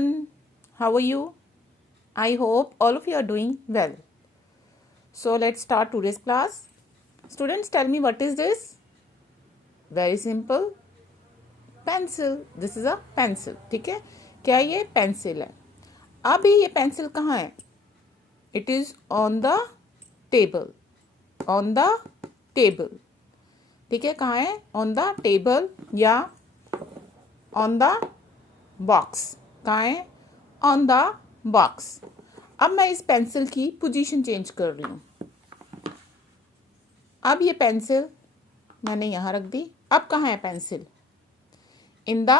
everyone. How are you? I hope all of you are doing well. So let's start today's class. Students, tell me what is this? Very simple. Pencil. This is a pencil. ठीक है, क्या ये pencil है? अभी ये pencil कहाँ है? It is on the table. On the table. ठीक है, कहाँ है? On the table या on the box. कहाँ है? On the box. अब मैं इस पेंसिल की पोजीशन चेंज कर रही हूँ. अब ये पेंसिल मैंने यहाँ रख दी. अब कहाँ है पेंसिल? In the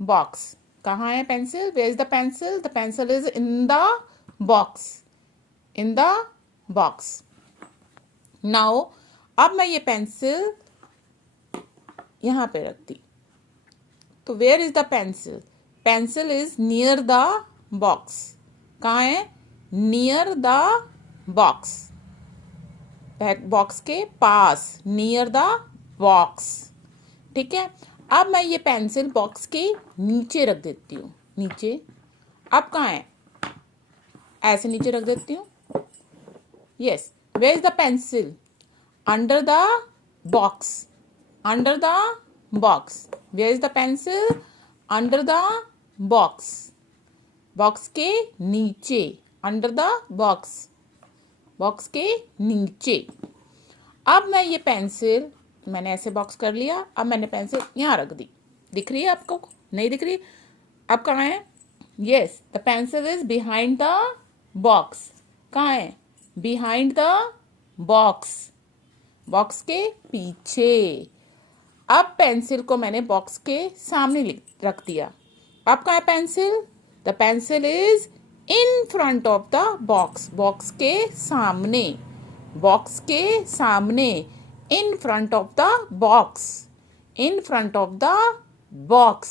box. कहाँ है pencil? Where is the pencil? The pencil is in the box. In the box. Now, अब मैं ये पेंसिल यहाँ पे रख दी. तो where is the pencil? Pencil is near the box. कहाँ है? Near the box. बॉक्स के पास. Near the box. ठीक है. अब मैं ये पेंसिल बॉक्स के नीचे रख देती हूँ. नीचे. अब कहाँ है? ऐसे नीचे रख देती हूँ. Yes. Where is the pencil? Under the box. Under the box. Where is the pencil? Under the box. Box के नीचे. Under the box. बॉक्स के नीचे. अब मैं ये पेंसिल मैंने ऐसे बॉक्स कर लिया. अब मैंने पेंसिल यहाँ रख दी. दिख रही है आपको? नहीं दिख रही? अब कहाँ है? Yes, the pencil is behind the box. कहाँ है? Behind the box. बॉक्स के पीछे. अब पेंसिल को मैंने बॉक्स के सामने रख दिया. अब कहाँ है pencil? The pencil is in front of the box. Box के सामने. बॉक्स के सामने. In front of the box. In front of the box.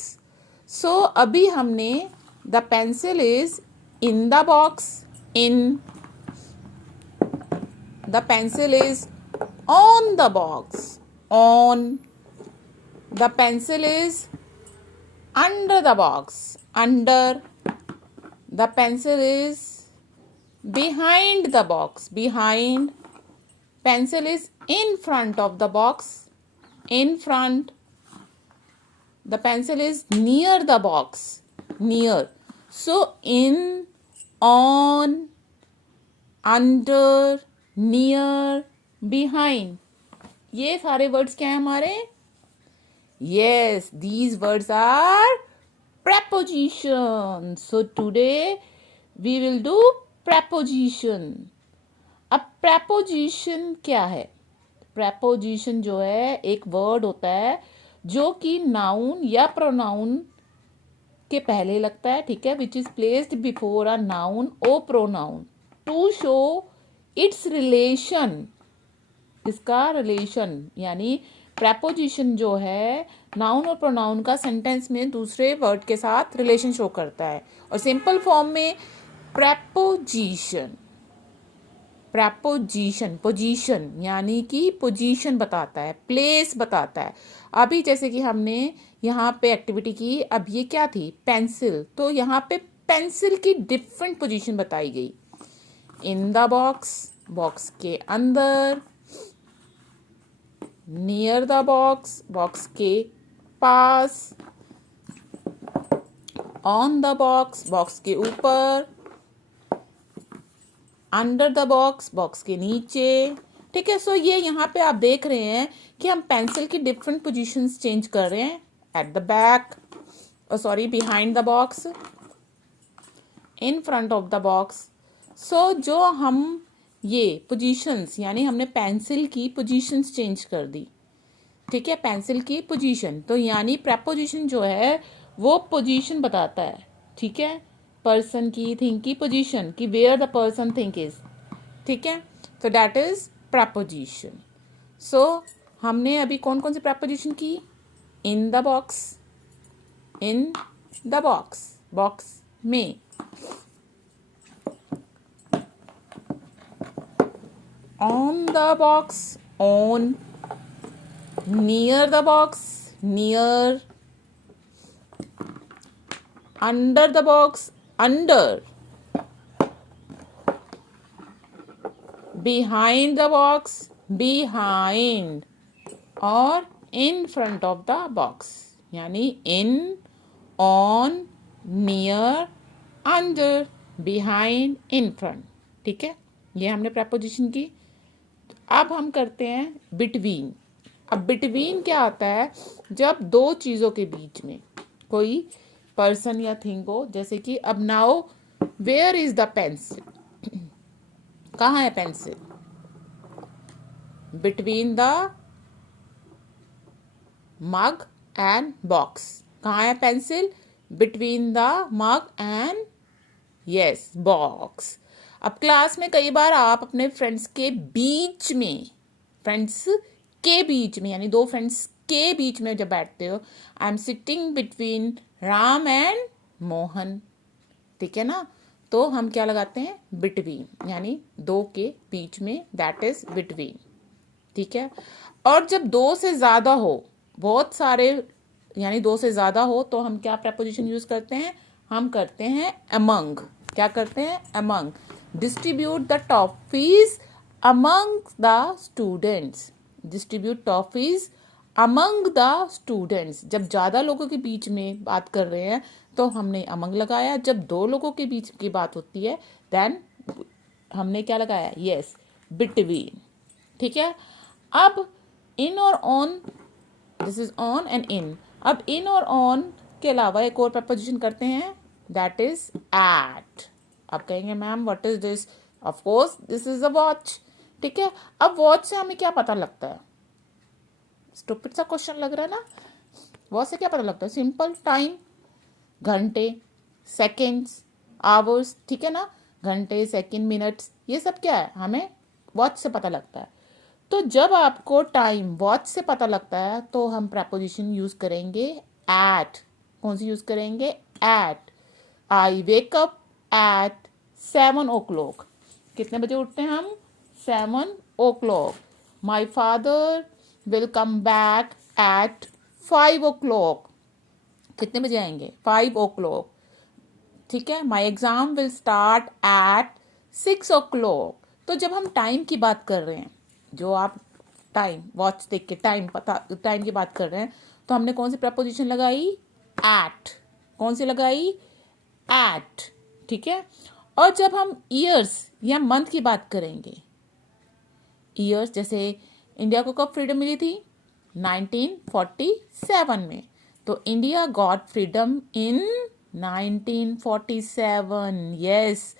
So अभी हमने the pencil is in the box. In. The pencil is on the box. On. The pencil is under the box. Under. The pencil is behind the box. Behind. Pencil is in front of the box. In front. The pencil is near the box. Near. So in, on, under, near, behind. ये सारे words क्या हैं हमारे? Yes, these words are prepositions. So today we will do preposition. अब preposition क्या है? Preposition जो है एक वर्ड होता है जो कि नाउन या प्रोनाउन के पहले लगता है. ठीक है, which is placed before a noun or pronoun to show its relation. इसका रिलेशन यानी प्रेपोजिशन जो है नाउन और प्रोनाउन का सेंटेंस में दूसरे वर्ड के साथ रिलेशन शो करता है. और सिंपल फॉर्म में प्रेपोजिशन. प्रेपोजिशन पोजीशन यानी कि पोजीशन बताता है, प्लेस बताता है. अभी जैसे कि हमने यहाँ पे एक्टिविटी की. अब ये क्या थी? पेंसिल. तो यहाँ पे पेंसिल की डिफरेंट पोजीशन बताई गई. इन द बॉक्स. बॉक्स के अंदर. Near the box. बॉक्स के पास. On the box. बॉक्स के ऊपर. Under the box. बॉक्स के नीचे. ठीक है. सो ये यहाँ पे आप देख रहे हैं कि हम पेंसिल की डिफरेंट पोजीशंस चेंज कर रहे हैं. At the back. Sorry, behind the box. In front of the box. So जो हम ये पोजीशंस यानी हमने पेंसिल की पोजीशंस चेंज कर दी. ठीक है, पेंसिल की पोजीशन. तो यानी प्रेपोजिशन जो है वो पोजीशन बताता है. ठीक है, पर्सन की, थिंग की पोजीशन कि where the person think is. ठीक है, तो दैट इज प्रेपोजिशन. सो हमने अभी कौन कौन सी प्रेपोजिशन की? इन the box. In the box. Box में. On the box. On. Near the box. Near. Under the box, under, behind the box, behind, और in front of the box, यानी in, on, near, under, behind, in front. ठीक है, ये हमने preposition की. अब हम करते हैं between. अब between क्या आता है? जब दो चीज़ों के बीच में कोई पर्सन या थिंग हो, जैसे कि अब now where is the pencil, कहाँ है pencil? Between the mug and box. कहाँ है pencil? Between the mug and yes box. अब क्लास में कई बार आप अपने फ्रेंड्स के बीच में, फ्रेंड्स के बीच में, यानी दो फ्रेंड्स के बीच में जब बैठते हो, I am sitting between Ram and Mohan. ठीक है ना, तो हम क्या लगाते हैं? बिटवीन, यानी दो के बीच में, दैट इज बिटवीन. ठीक है. और जब दो से ज्यादा हो, बहुत सारे, यानी दो से ज्यादा हो, तो हम क्या प्रेपोजिशन यूज करते हैं? हम करते हैं अमंग. क्या करते हैं? Among. Distribute the toffees among the students. Distribute toffees among the students. जब ज्यादा लोगों के बीच में बात कर रहे हैं तो हमने अमंग लगाया. जब दो लोगों के बीच की बात होती है देन हमने क्या लगाया? Yes, between. ठीक है. अब इन और on, this is on and in. अब इन और ऑन के अलावा एक और प्रपोजिशन करते हैं, दैट इज एट. आप कहेंगे ma'am what is this? Of course this is a watch. ठीक है. अब वॉच से हमें क्या पता लगता है? स्टूपिड सा क्वेश्चन लग रहा है ना. वॉच से क्या पता लगता है? सिंपल, टाइम, घंटे, सेकेंड्स, आवर्स. ठीक है ना, घंटे, सेकेंड, मिनट्स, ये सब क्या है? हमें वॉच से पता लगता है. तो जब आपको टाइम वॉच से पता लगता है तो हम प्रपोजिशन यूज करेंगे एट. कौन सी यूज करेंगे? At. I wake up at 7 o'clock. कितने बजे उठते हैं हम? 7 o'clock. My father will come back at 5 o'clock. कितने बजे आएंगे? 5 o'clock. ठीक है. My exam will start at 6 o'clock. तो जब हम टाइम की बात कर रहे हैं, जो आप टाइम वॉच देख के टाइम की बात कर रहे हैं, तो हमने कौन सी प्रपोजिशन लगाई? एट. कौन सी लगाई? एट. ठीक है. और जब हम ईयर्स या मंथ की बात करेंगे, ईयर्स, जैसे इंडिया को कब फ्रीडम मिली थी? 1947 में. तो इंडिया गॉट फ्रीडम इन 1947. यस.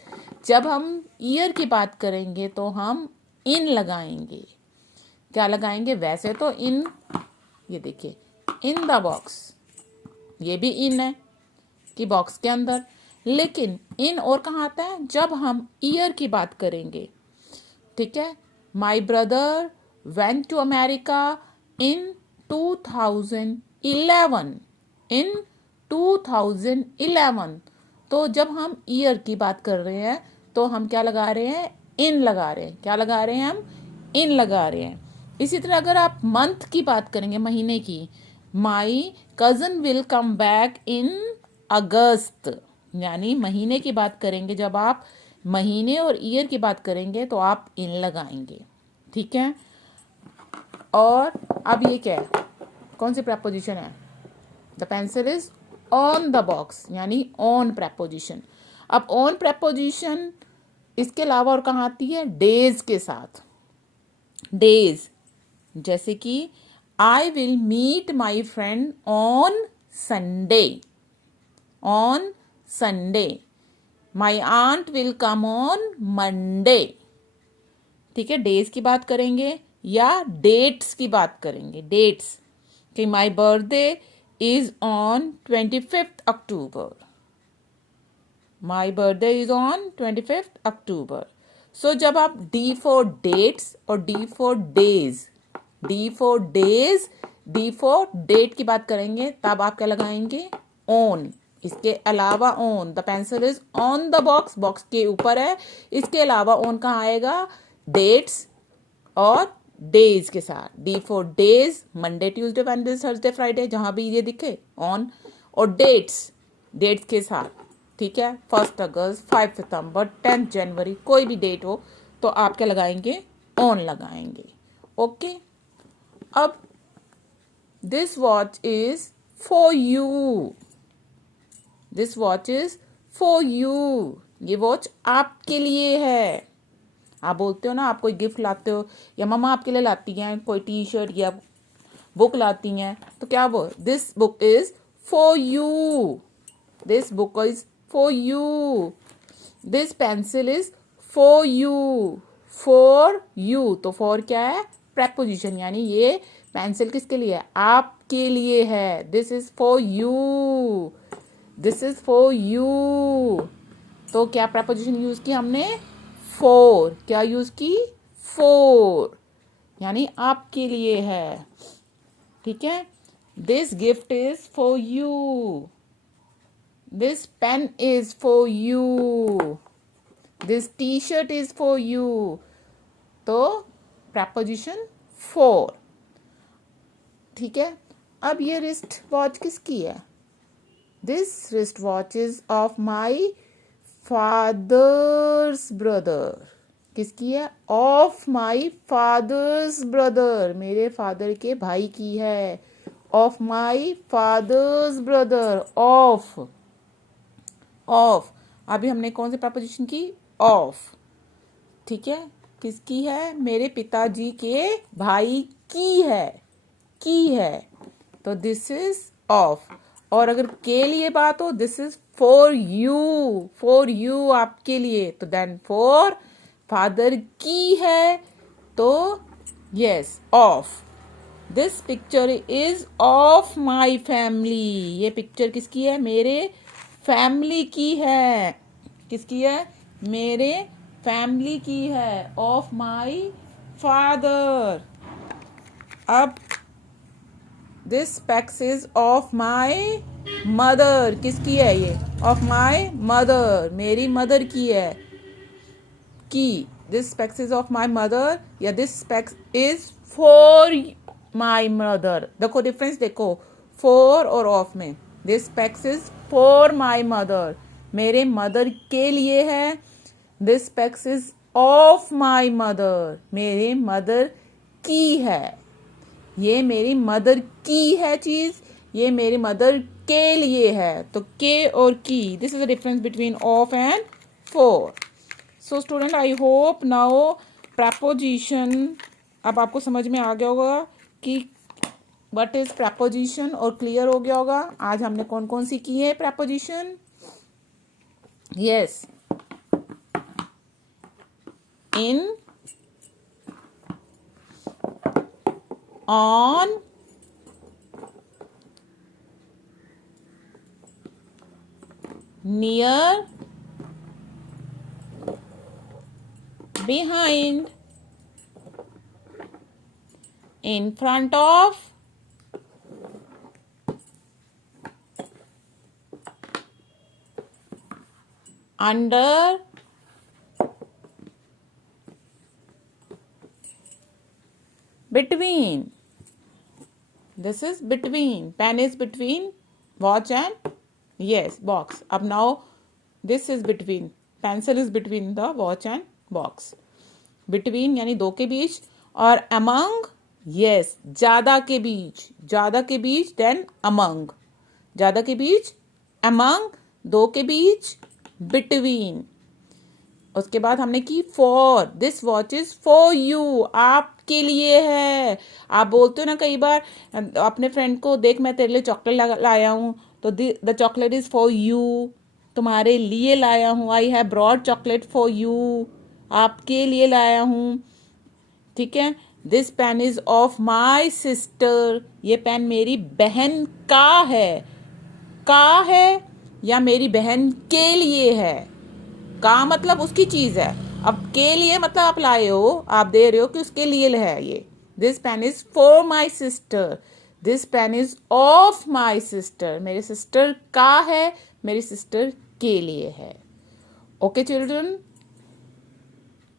जब हम ईयर की बात करेंगे तो हम इन लगाएंगे. क्या लगाएंगे? वैसे तो इन, ये देखिए, इन द बॉक्स, ये भी इन है कि बॉक्स के अंदर, लेकिन इन और कहाँ आता है? जब हम ईयर की बात करेंगे. ठीक है. My brother went to America in 2011. In 2011. तो जब हम ईयर की बात कर रहे हैं तो हम क्या लगा रहे हैं? इन लगा रहे हैं. क्या लगा रहे हैं हम? इन लगा रहे हैं. इसी तरह अगर आप मंथ की बात करेंगे, महीने की, my cousin will come back in August. यानी महीने की बात करेंगे, जब आप महीने और ईयर की बात करेंगे तो आप इन लगाएंगे. ठीक है. और अब ये क्या है? कौन सी प्रपोजिशन है? The pencil is on the box, यानी ऑन प्रपोजिशन. अब ऑन प्रपोजिशन इसके अलावा और कहाँ आती है? डेज के साथ. डेज, जैसे कि I will meet my friend on Sunday. On Sunday. My aunt will come on Monday. ठीक है. डेज की बात करेंगे या डेट्स की बात करेंगे. डेट्स कि my birthday is on 25th October. My birthday is on 25th October. So जब आप डी फॉर डेट्स और D for days, D for days, D for date की बात करेंगे, तब आप क्या लगाएंगे? ऑन. इसके अलावा on, the pencil is on the box, box के ऊपर है. इसके अलावा ऑन कहाँ आएगा? डेट्स और डेज के साथ. D for days, Monday, Tuesday, Wednesday, Thursday, Friday, जहां भी ये दिखे ऑन. और डेट्स, डेट्स के साथ, ठीक है। 1 अगस्त, 5 सितंबर, 10 जनवरी, कोई भी डेट हो तो आप क्या लगाएंगे, ऑन लगाएंगे। ओके, अब this watch is for you, this watch is for you, ये वॉच आपके लिए है। आप बोलते हो ना, आप कोई गिफ्ट लाते हो या मम्मा आपके लिए लाती हैं कोई टी शर्ट या बुक लाती हैं, तो क्या वो, this book is for you, this book is for you, this pencil is for you, for you, तो फॉर क्या है, प्रेपोजिशन, यानी ये पेंसिल किसके लिए है, आपके लिए है। This is for you, this is for you, तो क्या प्रेपोजिशन यूज की हमने, फॉर, क्या यूज की, फॉर, यानी आपके लिए है, ठीक है। This gift is for you, this pen is for you, this T shirt is for you, तो प्रेपोजिशन फॉर, ठीक है। अब ये रिस्ट वॉच किसकी है, this wrist watch is of my father's brother, किसकी है, ऑफ माई फादर्स ब्रदर, मेरे फादर के भाई की है, of my father's brother, of, of, अभी हमने कौन सी प्रपोजिशन की, ऑफ, ठीक है, किसकी है, मेरे पिताजी के भाई की है, की है, तो दिस इज ऑफ। और अगर के लिए बात हो, दिस इज फॉर यू आपके लिए, तो देन फॉर फादर की है, तो yes of. This picture is of my family, ये पिक्चर किसकी है, मेरे फैमिली की है, किसकी है, मेरे फैमिली की है, ऑफ माई फादर। अब this specs is of my mother, किसकी है ये, ऑफ माई मदर, मेरी मदर की है, की, this specs is of my mother, या this specs is for my mother, देखो डिफरेंस देखो, फॉर और ऑफ में, this specs is for my mother, मेरे मदर के लिए है, this specs is of my mother, मेरे मदर की है, ये मेरी मदर की है चीज, ये मेरी मदर के लिए है, तो के और की, this is the difference between of and for. So student, I hope now preposition अब आपको समझ में आ गया होगा कि व्हाट इज प्रपोजिशन, और क्लियर हो गया होगा। आज हमने कौन कौन सी की है preposition, yes, in, on, near, behind, in front of, under, between, this is between, pen is between watch and yes box. अब now this is between, pencil is between the watch and box, between यानी दो के बीच, और among, yes ज्यादा के बीच, ज्यादा के बीच, then among, ज्यादा के बीच, among दो के बीच, between, उसके बाद हमने की for, this watch is for you, आपके लिए है। आप बोलते हो ना कई बार अपने फ्रेंड को, देख मैं तेरे लिए चॉकलेट लाया हूँ, तो the chocolate is for you, तुम्हारे लिए लाया हूँ, I have brought chocolate for you, आपके लिए लाया हूँ, ठीक है। This pen is of my sister, ये पेन मेरी बहन का है या मेरी बहन के लिए है, का मतलब उसकी चीज है, अब के लिए मतलब आप लाए हो, आप दे रहे हो कि उसके लिए है ये। This pen is for my sister, this pen is of my sister, मेरे सिस्टर का है, मेरी सिस्टर के लिए है। Okay children,